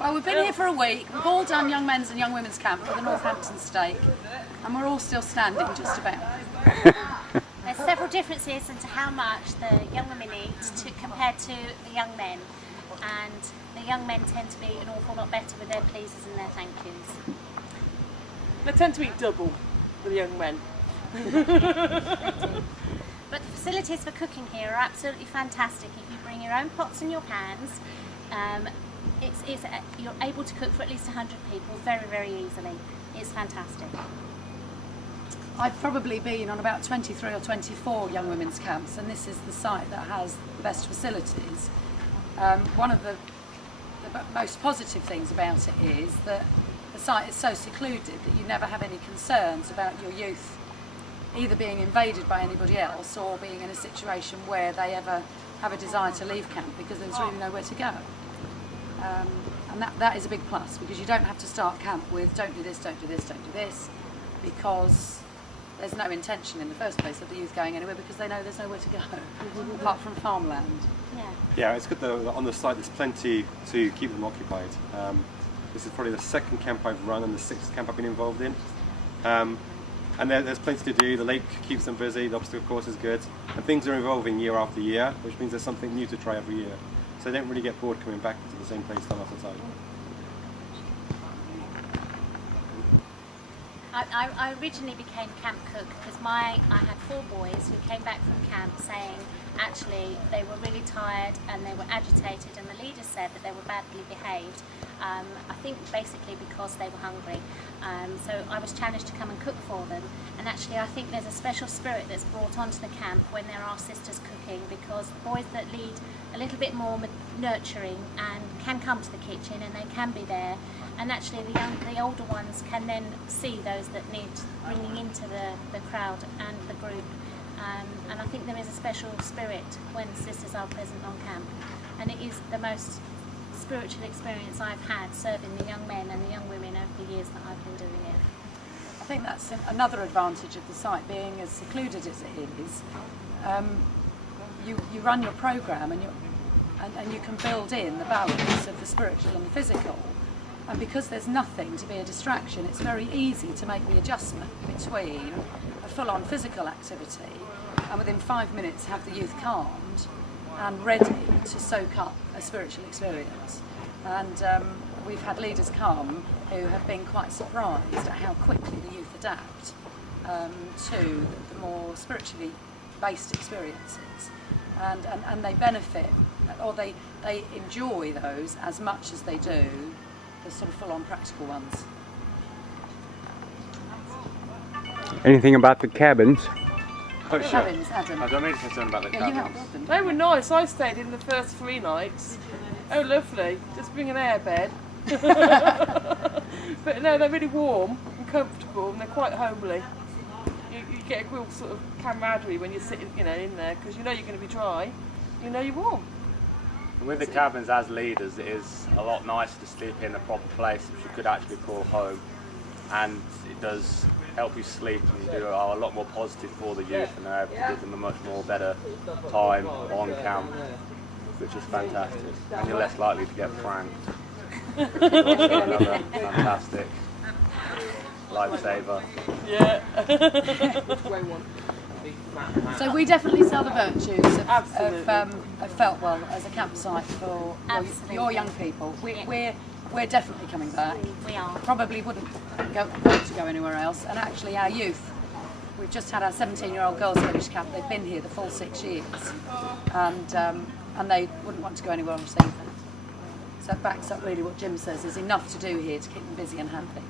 Well, we've been here for a week. We've all done young men's and young women's camp for the Northampton Stake, and we're all still standing just about. There's several differences into how much the young women eat compared to the young men, and the young men tend to be an awful lot better with their pleases and their thank yous. They tend to eat double, the young men. But the facilities for cooking here are absolutely fantastic. If you bring your own pots and your pans, you're able to cook for at least 100 people very, very easily. It's fantastic. I've probably been on about 23 or 24 young women's camps, and this is the site that has the best facilities. One of the most positive things about it is that the site is so secluded that you never have any concerns about your youth either being invaded by anybody else or being in a situation where they ever have a desire to leave camp, because there's really nowhere to go. And that is a big plus, because you don't have to start camp with don't do this, don't do this, don't do this, because there's no intention in the first place of the youth going anywhere, because they know there's nowhere to go apart from farmland. Yeah, it's good that on the site there's plenty to keep them occupied. This is probably the second camp I've run and the 6th camp I've been involved in. And there's plenty to do. The lake keeps them busy, the obstacle course is good, and things are evolving year after year, which means there's something new to try every year. So they don't really get bored coming back to the same place time after time. I originally became camp cook because I had 4 boys who came back from camp saying actually they were really tired and they were agitated, and the leader said that they were badly behaved. I think basically because they were hungry. So I was challenged to come and cook for them, and actually I think there's a special spirit that's brought onto the camp when there are sisters cooking, because the boys that lead a little bit more nurturing and can come to the kitchen and they can be there, and actually the older ones can then see those that need bringing into the crowd and the group. And I think there is a special spirit when sisters are present on camp, and it is the most spiritual experience I've had serving the young men and the young women over the years that I've been doing it. I think that's another advantage of the site being as secluded as it is. You run your programme and you can build in the balance of the spiritual and the physical, and because there's nothing to be a distraction, it's very easy to make the adjustment between a full-on physical activity and within 5 minutes have the youth calmed and ready to soak up a spiritual experience. And we've had leaders come who have been quite surprised at how quickly the youth adapt to the more spiritually based experiences, and they benefit, or they enjoy those as much as they do the sort of full-on practical ones. Anything about the cabins? Oh, sure. Cabins, Adam. I don't mean concerned about the Yeah, you cabins. helped them. They were nice. I stayed in the first 3 nights. Oh, lovely. Just bring an airbed. But no, they're really warm and comfortable, and they're quite homely. You get a real sort of camaraderie when you're sitting, in there, because you know you're going to be dry. You know you're warm. With the cabins as leaders, it is a lot nicer to sleep in a proper place which you could actually call home, and it does help you sleep, and you do a lot more positive for the youth, and they're able to give them a much more better time on camp, which is fantastic, and you're less likely to get pranked. Another fantastic lifesaver. Yeah. So we definitely sell the virtues of Feltwell as a campsite for your young people. We're definitely coming back. We are. Probably wouldn't want to go anywhere else. And actually our youth, we've just had our 17-year-old girls finish camp. They've been here the full 6 years, and they wouldn't want to go anywhere else either. So that backs up really what Jim says. There's enough to do here to keep them busy and happy.